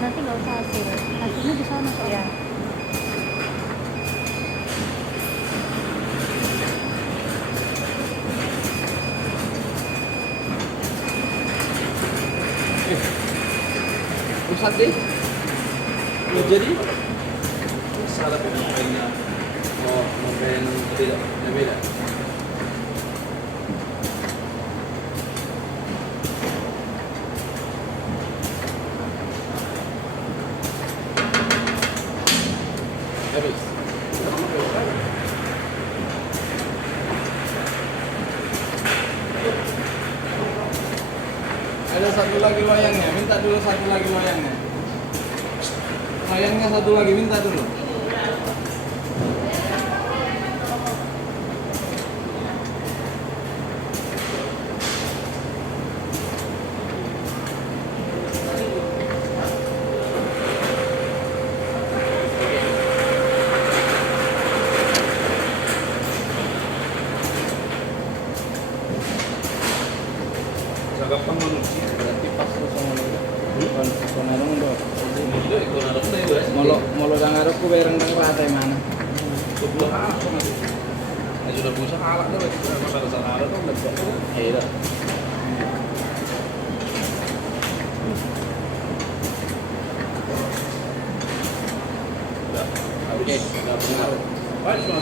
Berarti nggak usah hasil. Hasilnya di sana soalnya. Iya. Pusat deh. Mau jadi? Salah pemainnya. Oh, pemain tidak beda. Habis. Ada satu lagi wayangnya, minta dulu satu lagi wayangnya. Wayangnya satu lagi, minta dulu. Gampang manusia, berarti pas sama lo. Bukan sama lo ndo. Itu ikut ada pun itu. Molo dangar aku bareng nang rata mana. Sebelah apa nanti? Ya sudah busa halak dah, pada sana ada tuh udah. Iya. Oke, sudah benar. Baik,